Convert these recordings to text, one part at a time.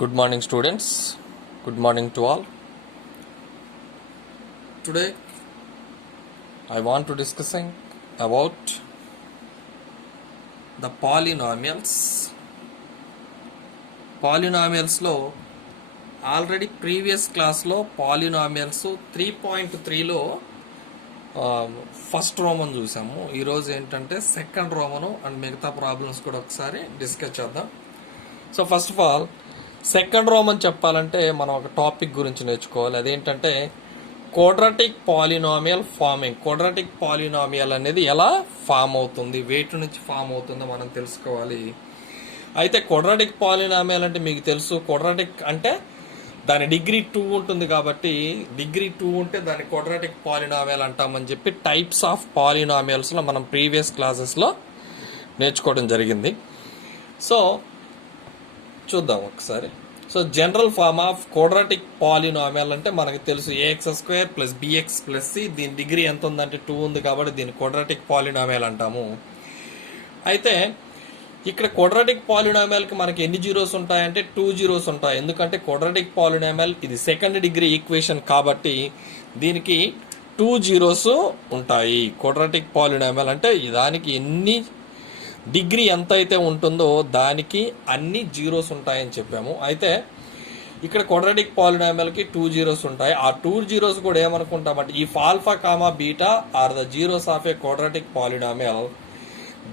Good morning, students. Good morning to all. Today, I want to discussing about the polynomials. Polynomials లో already previous క్లాస్లో polynomials 3.3లో first Roman చూసాము. ఈరోజు ఏంటంటే second Roman and మిగతా problems కూడా ఒకసారి discuss చేద్దాం. So first of all second Roman చెప్పాలంటే మనం ఒక టాపిక్ గురించి నేర్చుకోవాలి. అదేంటంటే quadratic polynomial farming. Quadratic polynomial అనేది ఎలా ఫామ్ అవుతుంది, వేటి నుంచి ఫామ్ అవుతుందో మనం తెలుసుకోవాలి. అయితే క్వాడ్రాటిక్ పాలినామియల్ అంటే మీకు తెలుసు, క్వాడ్రాటిక్ అంటే దాని డిగ్రీ 2 ఉంటుంది కాబట్టి డిగ్రీ 2 ఉంటే దాన్ని క్వాడ్రాటిక్ పాలినామియల్ అంటామని చెప్పి టైప్స్ ఆఫ్ పాలినామియల్స్లో మనం ప్రీవియస్ క్లాసెస్లో నేర్చుకోవడం జరిగింది. సో చూద్దాం ఒకసారి. So general form of quadratic polynomial అంటే మనకు తెలుసు ax² + bx + c. దీని డిగ్రీ ఎంత ఉందంటే 2 ఉంది కాబట్టి దీన్ని క్వాడ్రాటిక్ పాలినామియల్ అంటాము. అయితే ఇక్కడ క్వాడ్రాటిక్ పాలినామియల్కి మనకి ఎన్ని జీరోస్ ఉంటాయంటే 2 జీరోస్ ఉంటాయి. ఎందుకంటే క్వాడ్రాటిక్ పాలినామియల్ ఇది సెకండ్ డిగ్రీ ఈక్వేషన్ కాబట్టి దీనికి 2 జీరోస్ ఉంటాయి. క్వాడ్రాటిక్ పాలినామియల్ అంటే దానికి ఎన్ని డిగ్రీ ఎంత అయితే ఉంటుందో దానికి అన్ని జీరోస్ ఉంటాయని చెప్పాము. అయితే ఇక్కడ క్వాడ్రాటిక్ పాలినామియల్కి 2 జీరోస్ ఉంటాయి. ఆ 2 జీరోస్ కూడా ఏమనుకుంటామంటే ఈ alpha comma beta are the zeros of a quadratic polynomial,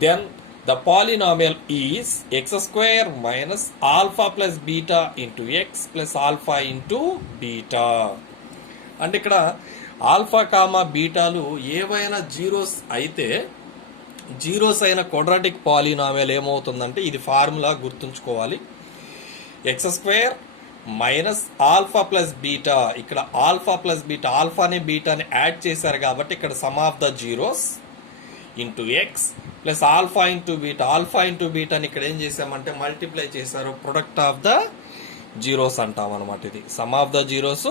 then the polynomial is x² - alpha plus beta into x plus alpha into beta. అంటే ఇక్కడ ఆల్ఫా కామా బీటాలు ఏవైనా జీరోస్ అయితే జీరోస్ అయిన క్వాడ్రాటిక్ పాలినామియల్ ఏమవుతుందంటే ఇది ఫార్ములా గుర్తుంచుకోవాలి. x² - alpha plus beta. ఇక్కడ alpha plus beta, ఆల్ఫాని బీటాని యాడ్ చేశారు కాబట్టి ఇక్కడ sum of the zeros into x plus alpha into beta. Alpha into బీటాని ఇక్కడ ఏం చేసామంటే మల్టిప్లై చేశారు, ప్రొడక్ట్ ఆఫ్ ద జీరోస్ అంటాం అనమాట. ఇది sum of the zeros,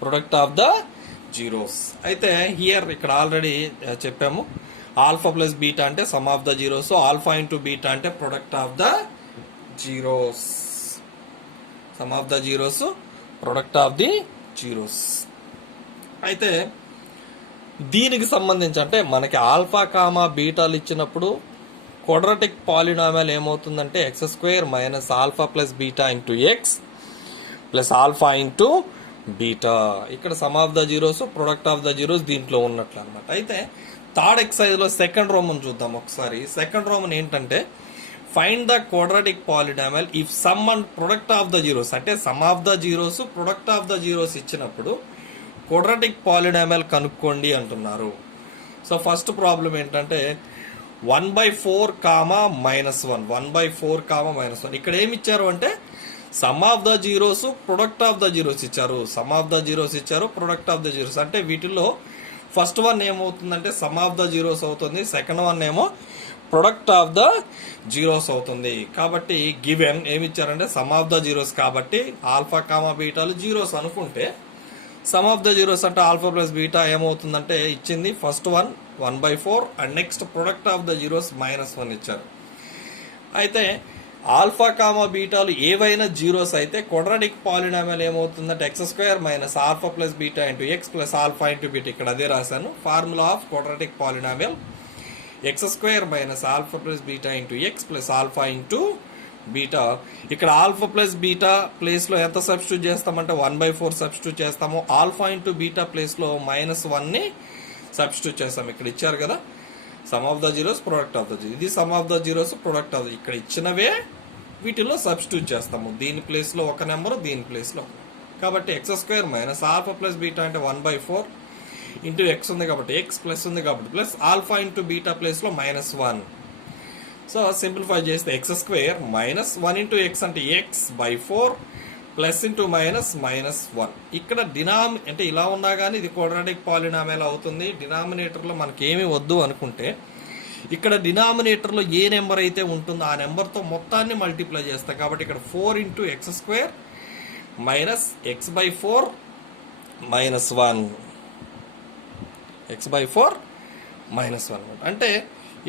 product of the zeros. అయితే హియర్ ఇక్కడ ఆల్రెడీ చెప్పాము, ఆల్ఫా ప్లస్ బీటా అంటే sum of the zeros, alpha into beta అంటే product of the zeros. Sum of the zeros, product of the zeros. అయితే దీనికి సంబంధించి అంటే మనకి ఆల్ఫా కామా బీటాలు ఇచ్చినప్పుడు క్వాడ్రాటిక్ పాలినామియల్ ఏమవుతుందంటే x² - alpha plus beta into x plus alpha into beta. ఇక్కడ sum of the zeros, product of the zeros దీంట్లో ఉన్నట్లు అనమాట. అయితే థర్డ్ ఎక్సర్సైజ్లో సెకండ్ రోమన్ చూద్దాం ఒకసారి. సెకండ్ రోమన్ ఏంటంటే find the quadratic polynomial if sum and product of the zeros. అంటే sum of the zeros, product of the zeros ఇచ్చినప్పుడు quadratic polynomial కనుక్కోండి అంటున్నారు. సో ఫస్ట్ ప్రాబ్లం ఏంటంటే 1/4 -1, 1/4 -1. ఇక్కడ ఏమి ఇచ్చారు అంటే sum of the zeros, product of the zeros ఇచ్చారు. సమ్ ఆఫ్ ద జీరోస్ ఇచ్చారు, ప్రొడక్ట్ ఆఫ్ ద జీరోస్. అంటే వీటిల్లో ఫస్ట్ వన్ ఏమవుతుందంటే సమ్ ఆఫ్ ద జీరోస్ అవుతుంది, సెకండ్ వన్ ఏమో ప్రొడక్ట్ ఆఫ్ ద జీరోస్ అవుతుంది. కాబట్టి గివెన్ ఏమి ఇచ్చారంటే సమ్ ఆఫ్ ద జీరోస్ కాబట్టి ఆల్ఫా కామా బీటాలు జీరోస్ అనుకుంటే సమ్ ఆఫ్ ద జీరోస్ అంటే ఆల్ఫా ప్లస్ బీటా ఏమవుతుందంటే ఇచ్చింది first one 1/4 and next product of the zeros -1 ఇచ్చారు. అయితే ఆల్ఫా కామా బీటాలు ఏవైనా జీరోస్ అయితే క్వాడ్రాటిక్ పాలినామియల్ ఏమవుతుందంటే x² - alpha plus beta into x plus alpha into beta. ఇక్కడ అదే రాశాను formula of quadratic polynomial, x² - alpha plus beta into x plus alpha into beta. ఇక్కడ alpha plus beta ప్లేస్లో ఎంత substitute చేస్తామంటే 1/4 substitute చేస్తాము. Alpha into beta ప్లేస్లో -1ని సబ్స్టిట్యూట్ చేస్తాము. ఇక్కడ ఇచ్చారు కదా sum of the zeros, product of the zeros. ఇది sum of the zeros, product of the, ఇక్కడ ఇచ్చినవే వీటిలో సబ్స్టిట్యూట్ చేస్తాము. దీని ప్లేస్లో ఒక నెంబరు, దీని ప్లేస్లో. కాబట్టి x² - ఆల్ఫా ప్లస్ బీటా అంటే 1/4 ఇంటూ ఎక్స్ ఉంది కాబట్టి ఎక్స్ ప్లస్ ఉంది కాబట్టి ప్లస్ ఆల్ఫా ఇంటూ బీటా ప్లేస్లో -1. సో సింప్లిఫై చేస్తే x² - 1 ఇంటూ ఎక్స్ అంటే x/4 ప్లస్ ఇంటూ -1. ఇక్కడ అంటే ఇలా ఉన్నా కానీ ఇది క్వాడ్రాటిక్ పాలినామియల్ అవుతుంది. డినామినేటర్లో మనకి ఏమి వద్దు అనుకుంటే ఇక్కడ డినామినేటర్లో ఏ నెంబర్ అయితే ఉంటుందో ఆ నెంబర్తో మొత్తాన్ని మల్టిప్లై చేస్తాం. కాబట్టి ఇక్కడ 4 ఇంటూ x² - x/4 -1, x/4 -1. అంటే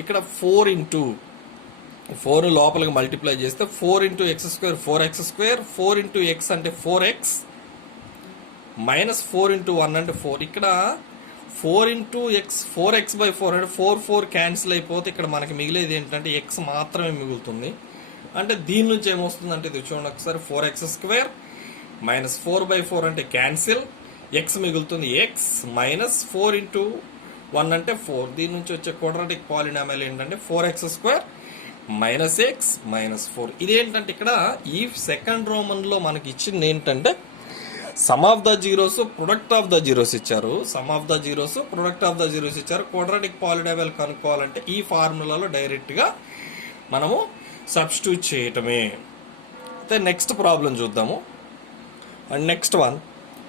ఇక్కడ 4 ఇంటూ 4 లోపలికి మల్టిప్లై చేస్తే 4 into X square 4x², 4 into X అంటే 4x, మైనస్ 4 ఇంటూ 1 అంటే 4. ఇక్కడ 4 ఇంటూ ఎక్స్ 4x/4 అంటే 4 క్యాన్సిల్ అయిపోతే ఇక్కడ మనకి మిగిలేది ఏంటంటే ఎక్స్ మాత్రమే మిగులుతుంది. అంటే దీని నుంచి ఏమొస్తుంది అంటే ఇది చూడండి ఒకసారి, 4x² మైనస్ 4/4 అంటే క్యాన్సిల్, ఎక్స్ మిగులుతుంది ఎక్స్, మైనస్ 4 ఇంటూ 1 అంటే 4. దీని నుంచి వచ్చే క్వాడ్రాటిక్ పాలినామియల్ ఏంటంటే 4x² మైనస్ ఎక్స్ మైనస్ 4. ఇదేంటంటే ఇక్కడ ఈ సెకండ్ రోమన్లో మనకి ఇచ్చింది ఏంటంటే sum of the zeros product of the zeros ఇచ్చారు. Sum of the zeros product of the zeros ఇచ్చారు. క్వాడ్రాటిక్ పాలినామియల్ కనుక్కోవాలంటే ఈ ఫార్ములాలో డైరెక్ట్గా మనము సబ్స్టిట్యూట్ చేయటమే. అయితే నెక్స్ట్ ప్రాబ్లం చూద్దాము. అండ్ నెక్స్ట్ వన్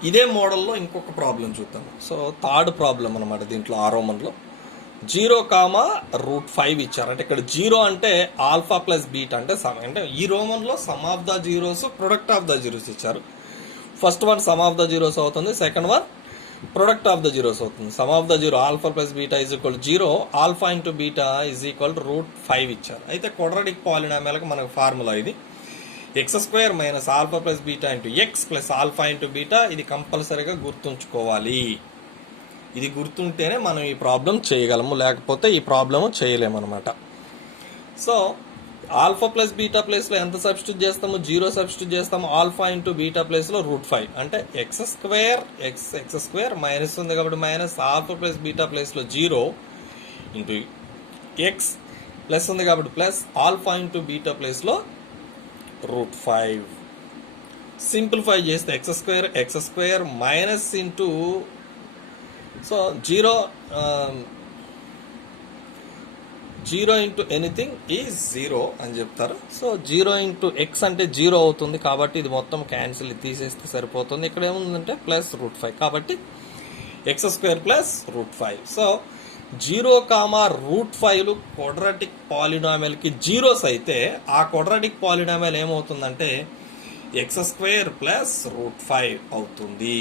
ఇదే మోడల్లో ఇంకొక ప్రాబ్లం చూద్దాము. సో థర్డ్ ప్రాబ్లం అనమాట దీంట్లో ఆ రోమన్లో 0,5 ఇచ్చారు. అంటే ఇక్కడ 0 అంటే ఆల్ఫా ప్లస్ బీటా అంటే అంటే ఈ రోమన్లో sum of the zeros product of the zeros ఇచ్చారు. First one sum of the zeros అవుతుంది, second one product of the zeros అవుతుంది. Sum of the zero alpha plus beta is equal 0, alpha into beta is equal √5 ఇచ్చారు. అయితే quadratic పాలినామియల్కి మనకు formula ఇది x² minus alpha plus beta into x plus alpha into beta. ఇది కంపల్సరీగా గుర్తుంచుకోవాలి. ఇది గుర్తుంటేనే మనం ఈ ప్రాబ్లం చేయగలము, లేకపోతే ఈ ప్రాబ్లము చేయలేము అనమాట. సో ఆల్ఫా ప్లస్ బీటా ప్లేస్లో ఎంత సబ్స్టిట్యూట్ చేస్తాము? 0 సబ్స్టిట్యూట్ చేస్తాము. ఆల్ఫా ఇంటూ బీటా ప్లేస్లో √5 అంటే x² మైనస్ ఉంది కాబట్టి మైనస్, ఆల్ఫా ప్లస్ బీటా ప్లేస్లో 0 ఇంటూ ఎక్స్ ప్లస్ ఉంది కాబట్టి ప్లస్, ఆల్ఫా ఇంటూ బీటా ప్లేస్లో √5. సింప్లిఫై చేస్తే x² minus into so 0 into anything is 0 అని చెప్తారు. సో 0 ఇంటూ ఎక్స్ అంటే 0 అవుతుంది కాబట్టి ఇది మొత్తం క్యాన్సిల్ తీసేస్తే సరిపోతుంది. ఇక్కడ ఏముందంటే ప్లస్ √5 కాబట్టి x² ప్లస్ √5. సో 0,5లు క్వాడ్రాటిక్ పాలినామియల్కి జీరోస్ అయితే ఆ క్వాడ్రాటిక్ పాలినామియల్ ఏమవుతుందంటే x² ప్లస్ √5 అవుతుంది.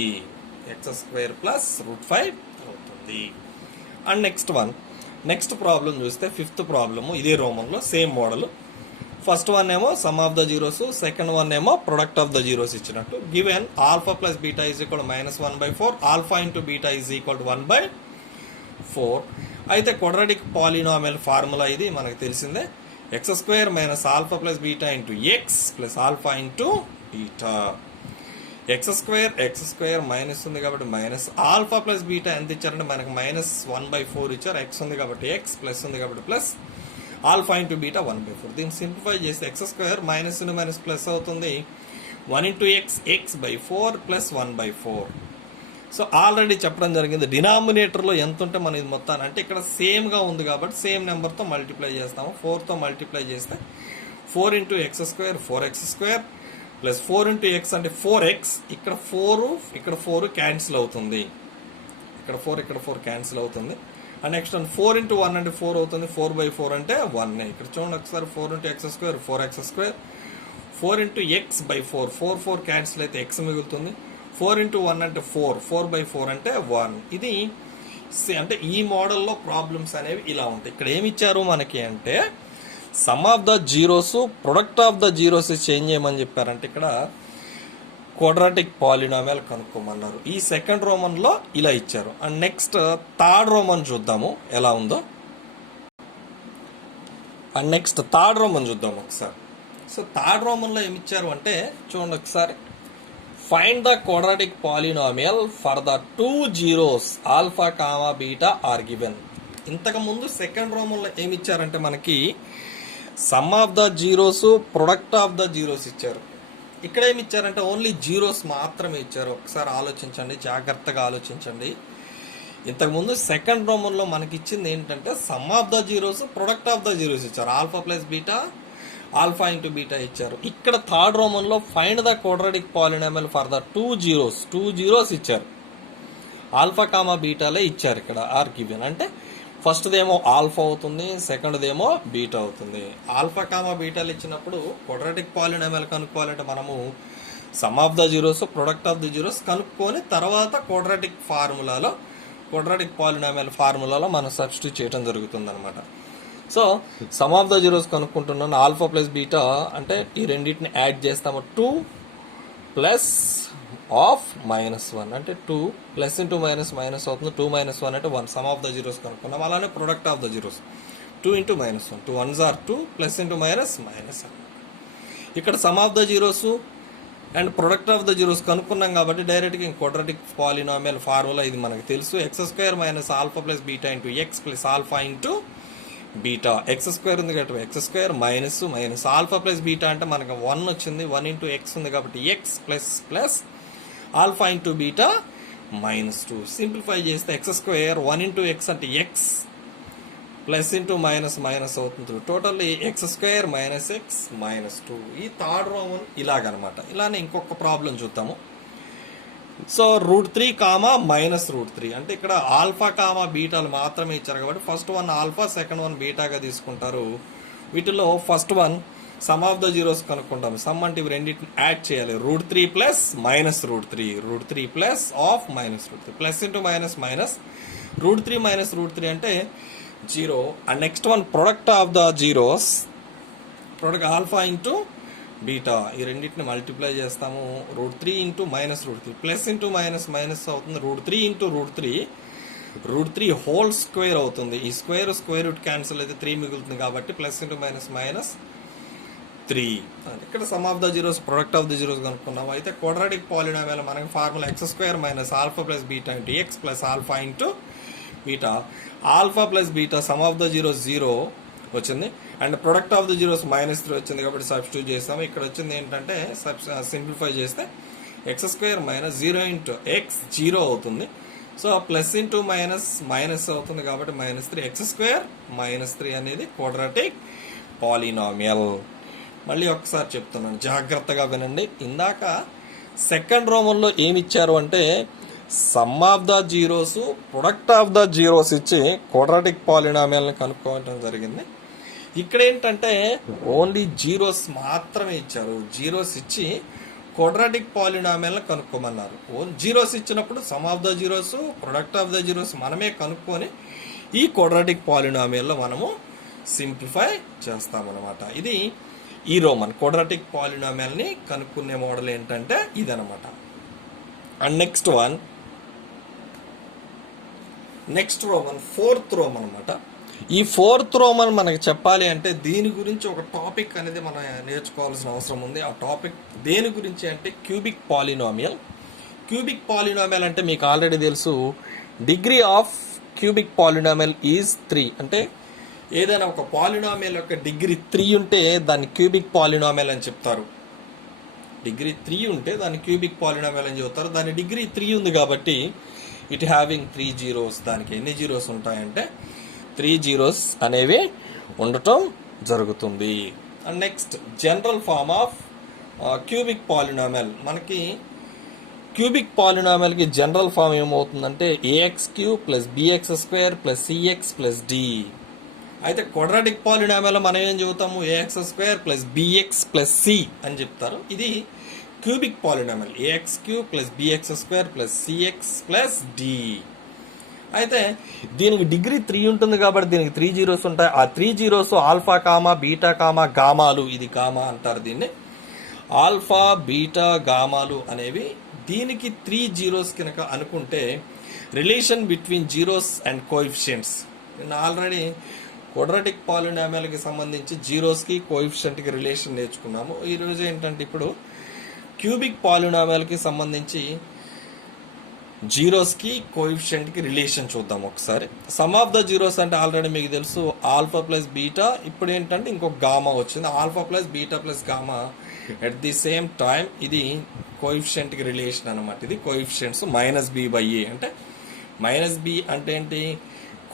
x² ప్లస్ √5 అవుతుంది. అండ్ నెక్స్ట్ ప్రాబ్లం చూస్తే ఫిఫ్త్ ప్రాబ్లము ఇదే రోమన్లో సేమ్ మోడల్. ఫస్ట్ వన్ ఏమో some of the zeros, second one ఏమో ప్రొడక్ట్ ఆఫ్ ద జీరోస్ ఇచ్చినట్టు. Given alpha plus beta is equal -1/4, alpha into beta is equal 1/4. అయితే quadratic polynomial formula ఇది మనకు తెలిసిందే, x² minus alpha plus beta into x plus alpha into beta. x² minus ఉంది కాబట్టి minus, alpha plus beta ఎంత ఇచ్చారంటే మనకు -1/4 ఇచ్చారు. ఎక్స్ ఉంది కాబట్టి ఎక్స్, ప్లస్ ఉంది కాబట్టి ప్లస్, ఆల్ఫా ఇంటూ బీటా 1/4. దీన్ని సింప్లిఫై చేస్తే x² మైనస్ మైనస్ ప్లస్ అవుతుంది, 1 into x/4 plus 1/4. So already చెప్పడం జరిగింది డినామినేటర్లో ఎంత ఉంటే మనం ఇది మొత్తాన్ని అంటే ఇక్కడ సేమ్గా ఉంది కాబట్టి సేమ్ నెంబర్తో మల్టిప్లై చేస్తాము. 4తో మల్టిప్లై చేస్తే 4 into x² 4x² plus 4 into X అంటే 4x, ఇక్కడ 4 క్యాన్సిల్ అవుతుంది, ఇక్కడ 4 క్యాన్సిల్ అవుతుంది. అండ్ నెక్స్ట్ 4 ఇంటూ 1 అంటే 4 అవుతుంది, 4/4 అంటే 1. ఇక్కడ చూడండి ఒకసారి 4 into x² 4x², 4 into x/4 4 cancel అయితే ఎక్స్ మిగులుతుంది. 4 ఇంటూ 1 అంటే 4/4 అంటే 1. ఇది అంటే ఈ మోడల్లో ప్రాబ్లమ్స్ అనేవి ఇలా ఉంటాయి. ఇక్కడ ఏమి ఇచ్చారు మనకి అంటే sum of the zeros product of the zeros change చేయమని చెప్పారంటే ఇక్కడ క్వాడ్రాటిక్ పాలినామియల్ కనుక్కోమన్నారు. ఈ సెకండ్ రోమన్లో ఇలా ఇచ్చారు. అండ్ నెక్స్ట్ థర్డ్ రోమన్ చూద్దాము ఎలా ఉందో. అండ్ నెక్స్ట్ థర్డ్ రోమన్ చూద్దాము ఒకసారి. సో థర్డ్ రోమన్లో ఏమి ఇచ్చారు అంటే చూడండి ఒకసారి, find the quadratic polynomial for the 2 zeros alpha comma beta are given. ఇంతకుముందు సెకండ్ రోమన్లో ఏమి ఇచ్చారంటే మనకి sum of the zeros product of the zeros ఇచ్చారు. ఇక్కడ ఏమి ఇచ్చారంటే ఓన్లీ జీరోస్ మాత్రమే ఇచ్చారు. ఒకసారి ఆలోచించండి, జాగ్రత్తగా ఆలోచించండి. ఇంతకుముందు సెకండ్ రోమన్లో మనకి ఇచ్చింది ఏంటంటే sum of the zeros product of the zeros ఇచ్చారు, alpha plus beta alpha into beta ఇచ్చారు. ఇక్కడ థర్డ్ రోమన్లో find the quadratic polynomial for the 2 zeros ఇచ్చారు, ఆల్ఫా కామా బీటాలే ఇచ్చారు. ఇక్కడ ఆర్ గివెన్ అంటే ఫస్ట్దేమో ఆల్ఫా అవుతుంది, సెకండ్దేమో బీటా అవుతుంది. ఆల్ఫా కామా బీటాలు ఇచ్చినప్పుడు క్వాడ్రాటిక్ పాలినామియల్ కనుక్కోవాలంటే మనము sum of the zeros product of the zeros కనుక్కొని తర్వాత క్వాడ్రాటిక్ పాలినామియల్ ఫార్ములాలో మనం సబ్స్టిట్యూట్ చేయడం జరుగుతుంది అనమాట. So sum of the zeros కనుక్కుంటున్నాను. ఆల్ఫా ప్లస్ బీటా అంటే ఈ రెండింటిని యాడ్ చేస్తాము. 2 ప్లస్ ఆఫ్ -1 అంటే 2 ప్లస్ ఇంటూ మైనస్ మైనస్ అవుతుంది. 2 - 1 అంటే 1. సమ్ ఆఫ్ ద జీరోస్ కనుక్కున్నాం. అలానే product of the zeros 2 into -1 2 1s are 2 plus into minus minus. ఇక్కడ sum of the zeros and product of the zeros కనుక్కున్నాం కాబట్టి డైరెక్ట్గా క్వాడ్రాటిక్ పాలినామియల్ ఫార్ములా ఇది మనకు తెలుసు. x² minus alpha plus beta into x plus alpha into beta. x² ఉంది కాబట్టి x² minus alpha plus beta అంటే మనకు 1 వచ్చింది. 1 ఇంటూ ఎక్స్ ఉంది కాబట్టి X plus alpha into beta -2. Simplify చేస్తే x² 1 ఇంటూ ఎక్స్ అంటే ఎక్స్ ప్లస్ ఇంటూ మైనస్ అవుతుంది. Totally x² minus X -2. ఈ థర్డ్ రోమన్ ఇలాగనమాట. ఇలానే ఇంకొక ప్రాబ్లం చూద్దాము. సో √3 కామా -√3 అంటే ఇక్కడ ఆల్ఫా కామా బీటాలు మాత్రమే ఇచ్చారు కాబట్టి first one alpha second one బీటాగా తీసుకుంటారు. వీటిలో first one sum of the zeros కనుక్కుంటాం. సమ్ అంటే ఇవి రెండింటిని యాడ్ చేయాలి. √3 plus -√3 √3 plus of -√3 plus into minus √3 -√3 అంటే 0. And next one product of the zeros product alpha into beta ఈ రెండింటిని మల్టిప్లై చేస్తాము. √3 ఇంటూ -√3 ప్లస్ ఇంటూ మైనస్ అవుతుంది. √3 ఇంటూ √3 హోల్ స్క్వేర్ అవుతుంది. ఈ స్క్వేర్ రూట్ క్యాన్సిల్ అయితే 3 మిగులుతుంది కాబట్టి ప్లస్ ఇంటూ మైనస్ 3. ఇక్కడ sum of the zeros product of the zeros కనుక్కున్నాము. అయితే క్వాడ్రాటిక్ పాలినామియల్ మనకి formula x² minus alpha plus beta into x plus alpha into beta. Alpha plus beta sum of the zeros 0 వచ్చింది and product of the zeros -3 వచ్చింది కాబట్టి substitute చేస్తాము. ఇక్కడ వచ్చింది ఏంటంటే సింప్లిఫై చేస్తే x² మైనస్ 0 ఇంటూ ఎక్స్ 0 అవుతుంది. సో ప్లస్ ఇంటూ మైనస్ అవుతుంది కాబట్టి -3 x² -3 అనేది క్వాడ్రాటిక్ పాలినామియల్. మళ్ళీ ఒకసారి చెప్తున్నాను, జాగ్రత్తగా వినండి. ఇందాక సెకండ్ రోమన్లో ఏమి ఇచ్చారు అంటే sum of the zeros product of the zeros ఇచ్చి క్వాడ్రాటిక్ పాలినామియల్ని కనుక్కోవడం జరిగింది. ఇక్కడ ఏంటంటే ఓన్లీ జీరోస్ మాత్రమే ఇచ్చారు. జీరోస్ ఇచ్చి క్వాడ్రాటిక్ పాలినామియల్ని కనుక్కోమన్నారు. జీరోస్ ఇచ్చినప్పుడు some of the zeros product of the zeros మనమే కనుక్కొని ఈ క్వాడ్రాటిక్ పాలినామియల్లో మనము సింప్లిఫై చేస్తామన్నమాట. ఇది ఈ రోమన్ క్వాడ్రాటిక్ పాలినామియల్ని కనుక్కునే మోడల్ ఏంటంటే ఇదనమాట. And next Roman fourth Roman అనమాట. ఈ ఫోర్త్ రోమన్ మనకి చెప్పాలి అంటే దీని గురించి ఒక టాపిక్ అనేది మనం నేర్చుకోవాల్సిన అవసరం ఉంది. ఆ టాపిక్ దేని గురించి అంటే క్యూబిక్ పాలినామియల్. క్యూబిక్ పాలినామియల్ అంటే మీకు ఆల్రెడీ తెలుసు, degree of cubic polynomial is 3. అంటే ఏదైనా ఒక పాలినామియల్ యొక్క డిగ్రీ 3 ఉంటే దాన్ని క్యూబిక్ పాలినామియల్ అని చెప్తారు. డిగ్రీ 3 ఉంటే దాన్ని క్యూబిక్ పాలినామియల్ అని చెప్తారు. దాని డిగ్రీ 3 ఉంది కాబట్టి ఇట్ హ్యావింగ్ 3 జీరోస్. దానికి ఎన్ని జీరోస్ ఉంటాయంటే 3 జీరోస్ అనేవి ఉండటం జరుగుతుంది. And next general form of cubic polynomial. మనకి క్యూబిక్ పాలినామియల్కి జనరల్ ఫామ్ ఏమవుతుందంటే ax³ + bx² + cx + d. అయితే క్వాడ్రాటిక్ పాలినామియల్ మనం ఏం చెబుతాము, ax² + bx + c అని చెప్తారు. ఇది cubic polynomial ax³ + bx² + cx + d. అయితే దీనికి డిగ్రీ 3 ఉంటుంది కాబట్టి దీనికి 3 జీరోస్ ఉంటాయి. ఆ 3 zeros alpha comma beta comma గామాలు, ఇది గామా అంటారు దీన్ని. ఆల్ఫా బీటా గామాలు అనేవి దీనికి 3 జీరోస్ కనుక అనుకుంటే relation between zeros and coefficients. నేను ఆల్రెడీ క్వాడ్రాటిక్ పాలినామియల్కి సంబంధించి జీరోస్కి కోఎఫిషియెంట్కి రిలేషన్ నేర్చుకున్నాము. ఈరోజు ఏంటంటే ఇప్పుడు క్యూబిక్ పాలినామియల్కి సంబంధించి జీరోస్కి కోఎఫిషియెంట్కి రిలేషన్ చూద్దాం ఒకసారి. సమ్ ఆఫ్ ద జీరోస్ అంటే ఆల్రెడీ మీకు తెలుసు ఆల్ఫా ప్లస్ బీటా. ఇప్పుడు ఏంటంటే ఇంకొక గామా వచ్చింది, alpha plus beta plus gamma at the same time. ఇది కోఎఫిషియెంట్కి రిలేషన్ అనమాట. ఇది కోఎఫిషియెంట్స్ -b/a. అంటే -b అంటే ఏంటి,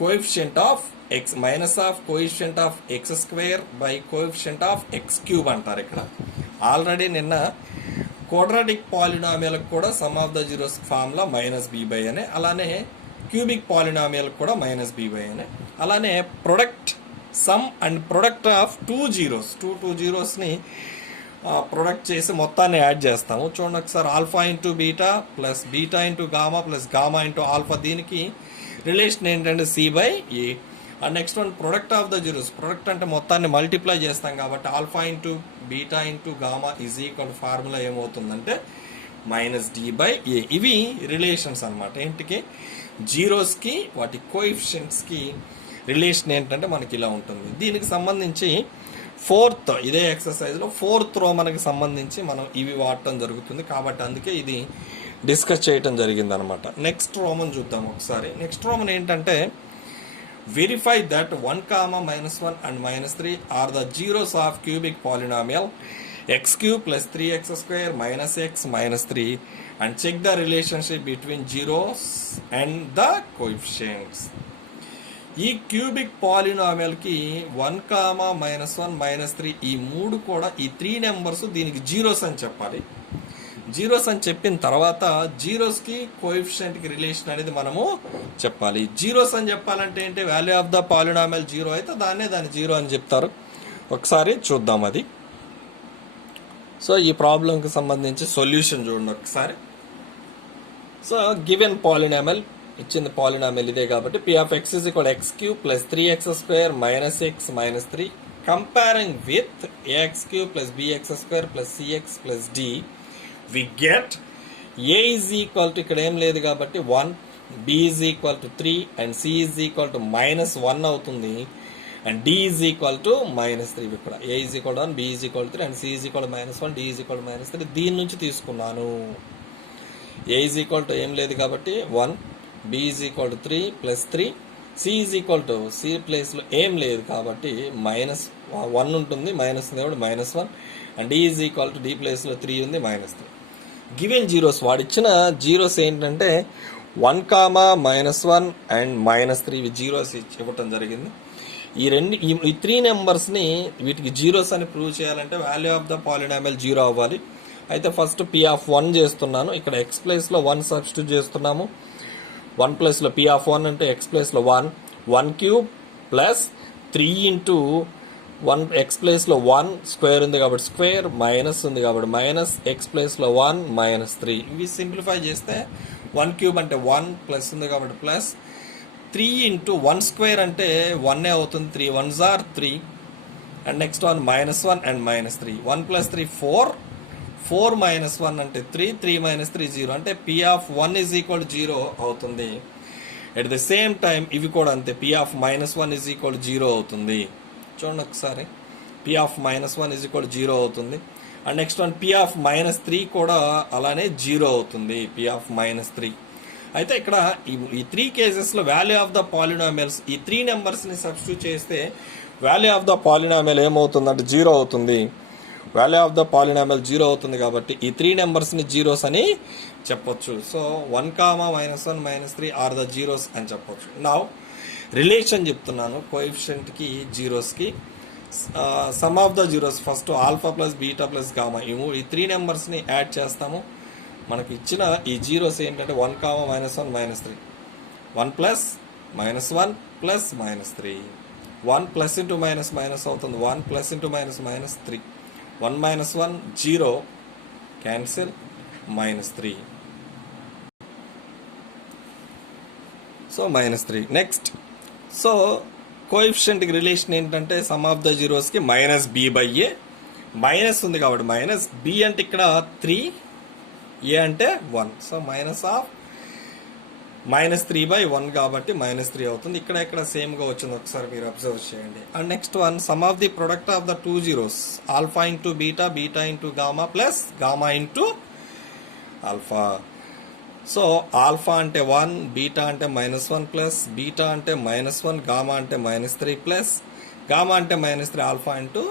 coefficient of x minus of coefficient of x² by coefficient of x³ అంటారు. ఇక్కడ ఆల్రెడీ నిన్న క్వాడ్రాటిక్ పాలినామియల్ కూడా sum of the zeros formula -b/a అనే, అలానే క్యూబిక్ పాలినామియల్ కూడా -b/a. అలానే product sum and product of 2 జీరోస్ని ప్రొడక్ట్ చేసి మొత్తాన్ని యాడ్ చేస్తాము. చూడండి ఒకసారి, alpha into beta plus beta into gamma plus gamma into alpha. దీనికి రిలేషన్ ఏంటంటే c/a. And next one product of the zeros. Product అంటే మొత్తాన్ని మల్టిప్లై చేస్తాం కాబట్టి alpha into beta into gamma is equal formula ఏమవుతుందంటే -d/a. ఇవి relations అనమాట. ఏంటికి? జీరోస్కి వాటి కోఎఫిషియెంట్స్కి రిలేషన్ ఏంటంటే మనకి ఇలా ఉంటుంది. దీనికి సంబంధించి ఫోర్త్ ఇదే ఎక్సర్సైజ్లో 4th రో మనకి సంబంధించి మనం ఇవి వాడటం జరుగుతుంది కాబట్టి అందుకే ఇది డిస్కస్ చేయటం జరిగింది అనమాట. నెక్స్ట్ రోమన్ చూద్దాం ఒకసారి. నెక్స్ట్ రోమన్ ఏంటంటే verify that 1, -1 and -3 are the zeros of cubic polynomial x³ + 3x² - x -3 and check the relationship between zeros and the coefficients. ఈ క్యూబిక్ పాలినామియల్కి 1, -1, -3 ఈ 3 కూడా ఈ 3 నెంబర్స్ దీనికి జీరోస్ అని చెప్పాలి. జీరోస్ అని చెప్పిన తర్వాత జీరోస్కి కోఎఫిషియెంట్కి రిలేషన్ అనేది మనము చెప్పాలి. జీరోస్ అని చెప్పాలంటే ఏంటి? Value of the polynomial zero అయితే దాని జీరో అని చెప్తారు. ఒకసారి చూద్దాం అది. సో ఈ ప్రాబ్లంకి సంబంధించి సొల్యూషన్ చూడండి ఒకసారి. సో గివెన్ పాలినామియల్ ఇచ్చింది, పాలినామియల్ ఇదే కాబట్టి p(x) = x³ + 3x² - x -3 comparing with ax³ + bx² + cx + d we get a is equal to ఇక్కడ ఏం లేదు కాబట్టి 1, b is equal to 3 and c is equal to -1 అవుతుంది and d is equal to -3. ఇక్కడ a is equal to 1, b is equal to 3 and c is equal to -1, d is equal to -3. దీని నుంచి తీసుకున్నాను. a is equal to ఏం లేదు కాబట్టి 1, b is equal to 3 + 3, c is equal to c ప్లేస్లో ఏం లేదు కాబట్టి -1 ఉంటుంది, మైనస్ ఉంది కాబట్టి -1 and d is equal to d ప్లేస్లో 3 ఉంది, -3. గివెన్ జీరోస్ వాడిచ్చిన జీరోస్ ఏంటంటే 1, -1 అండ్ -3 ఇవి జీరోస్ ఇవ్వటం జరిగింది. ఈ 3 నెంబర్స్ని వీటికి జీరోస్ అని ప్రూవ్ చేయాలంటే value of the polynomial zero అవ్వాలి. అయితే ఫస్ట్ p(1) చేస్తున్నాను. ఇక్కడ x ప్లేస్లో 1 సబ్స్టిట్యూట్ చేస్తున్నాము. 1 ప్లేస్లో p(1) అంటే x ప్లేస్లో 1, 1³ + 3 ఇంటూ 1 x ప్లేస్లో 1 స్క్వేర్ ఉంది కాబట్టి స్క్వేర్, మైనస్ ఉంది కాబట్టి మైనస్, x ప్లేస్లో 1 -3. ఇవి సింప్లిఫై చేస్తే 1³ అంటే 1 ప్లస్ ఉంది కాబట్టి ప్లస్, 3 ఇంటూ 1 స్క్వేర్ అంటే 1 అవుతుంది, 3 1s are 3 and next one -1 and -3. 1 + 3 4, 4 -1 అంటే 3, 3 -3 0 అంటే p(1) = 0 అవుతుంది. ఎట్ ద సేమ్ టైం ఇవి కూడా అంతే, p(-1) = 0 అవుతుంది. చూడండి ఒకసారి, p(-1) = 0 అవుతుంది. అండ్ నెక్స్ట్ వన్ p(-3) కూడా అలానే 0 అవుతుంది, p(-3). అయితే ఇక్కడ ఈ 3 కేసెస్లో వాల్యూ ఆఫ్ ద పాలినామియల్స్ ఈ 3 నెంబర్స్ని సబ్స్టిట్యూట్ చేస్తే వాల్యూ ఆఫ్ ద పాలినామియల్ ఏమవుతుందంటే 0 అవుతుంది. వాల్యూ ఆఫ్ ద పాలినామియల్ 0 అవుతుంది కాబట్టి ఈ 3 నెంబర్స్ని జీరోస్ అని చెప్పొచ్చు. సో 1, -1, -3 ఆర్ ద జీరోస్ అని చెప్పొచ్చు. నౌ రిలేషన్ చెప్తున్నాను కోఎఫిషియెంట్కి జీరోస్కి. Sum of the zeros first alpha + beta + gamma ఈ 3 నెంబర్స్ని యాడ్ చేస్తాము. మనకి ఇచ్చిన ఈ జీరోస్ ఏంటంటే 1, -1, -3, 1 + -1 + -3, 1 + ఇంటూ మైనస్ అవుతుంది, 1 + into -3, 1 - 1 0 cancel, -3. So -3. Next so కోఎఫిషియెంట్కి రిలేషన్ ఏంటంటే సమ్ ఆఫ్ ద జీరోస్కి -b/a, మైనస్ ఉంది కాబట్టి మైనస్, b అంటే ఇక్కడ 3, a అంటే 1. సో -3/1 కాబట్టి -3 అవుతుంది. ఇక్కడ సేమ్గా వచ్చింది, ఒకసారి మీరు అబ్జర్వ్ చేయండి. And next one sum of the product of the 2 zeros alpha into beta, beta into gamma plus gamma into alpha. So alpha అంటే 1, బీటా అంటే -1 ప్లస్, బీటా అంటే -1, గామా అంటే -3 ప్లస్, గామా అంటే -3, ఆల్ఫా ఇంటూ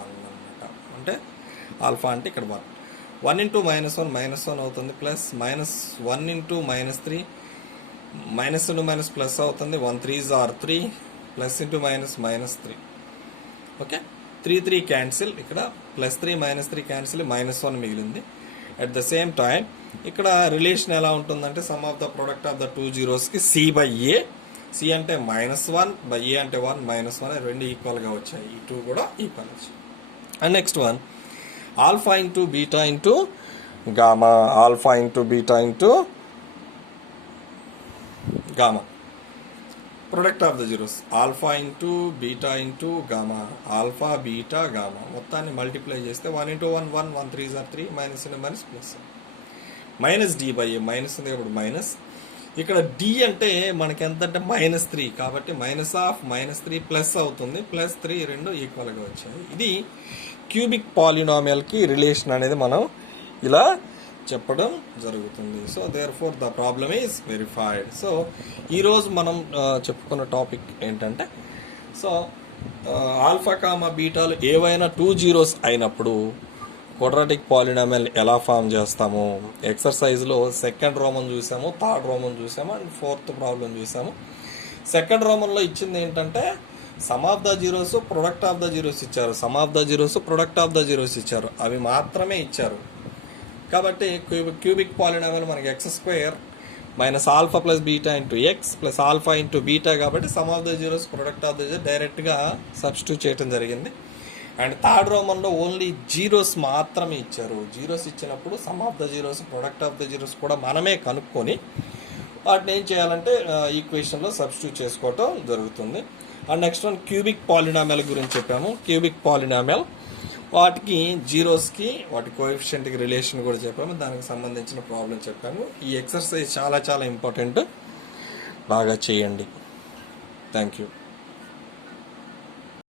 1 అనమాట. అంటే alpha అంటే ఇక్కడ 1, 1 into -1 -1 అవుతుంది plus, -1 into -3 minus into minus plus అవుతుంది, 1 3s are 3 plus into -3. Okay, 3 3 cancel, ఇక్కడ +3 -3 క్యాన్సిల్, -1 మిగిలింది. అట్ ద సేమ్ టైం ఇక్కడ రిలేషన్ ఎలా ఉంటుందంటే some of the product of the 2 జీరోస్కి c/a, c అంటే -1/a అంటే 1 -1 రెండు ఈక్వల్గా వచ్చాయి, ఈ 2 కూడా ఈక్వల్ వచ్చాయి. And next one alpha into beta into gamma, alpha into beta into gamma. Product of the zeros alpha into beta into gamma, alpha beta gamma మొత్తాన్ని multiply చేస్తే 1 into 1 1, 1 3 sir 3, minus into minus plus, minus d by a, minus ఉంది కాబట్టి minus. ఇక్కడ D అంటే మనకి ఎంత అంటే -3, కాబట్టి -3 ప్లస్ అవుతుంది, +3 రెండు ఈక్వల్గా వచ్చాయి. ఇది క్యూబిక్ పాలినామియల్కి రిలేషన్ అనేది మనం ఇలా చెప్పడం జరుగుతుంది. So therefore the problem is verified. సో ఈరోజు మనం చెప్పుకున్న టాపిక్ ఏంటంటే, సో ఆల్ఫా కామా బీటాలు ఏవైనా 2 జీరోస్ అయినప్పుడు క్వాడ్రాటిక్ పాలినామియల్ ఎలా ఫామ్ చేస్తాము. ఎక్సర్సైజ్లో సెకండ్ రోమన్ చూసాము, థర్డ్ రోమన్ చూసాము అండ్ ఫోర్త్ ప్రాబ్లం చూసాము. సెకండ్ రోమన్లో ఇచ్చింది ఏంటంటే sum of the zeros, product of the zeros ఇచ్చారు. Sum of the zeros, product of the zeros ఇచ్చారు, అవి మాత్రమే ఇచ్చారు. కాబట్టి క్యూబిక్ పాలినామియల్ మనకి x² minus alpha plus beta into x plus alpha into beta, కాబట్టి sum of the zeros, product of the zeros డైరెక్ట్గా substitute చేయడం జరిగింది. అండ్ థర్డ్ రోమన్లో ఓన్లీ జీరోస్ మాత్రమే ఇచ్చారు. జీరోస్ ఇచ్చినప్పుడు some of the zeros, product of the zeros కూడా మనమే కనుక్కొని వాటిని ఏం చేయాలంటే ఈక్వేషన్లో సబ్స్టిట్యూట్ చేసుకోవటం జరుగుతుంది. And next one cubic polynomial గురించి చెప్పాము. క్యూబిక్ పాలినామియల్ వాటికి జీరోస్కి వాటి కోఎఫిషియంట్కి రిలేషన్ కూడా చెప్పాము, దానికి సంబంధించిన ప్రాబ్లం చెప్పాము. ఈ ఎక్సర్సైజ్ చాలా చాలా ఇంపార్టెంట్, బాగా చేయండి. Thank you.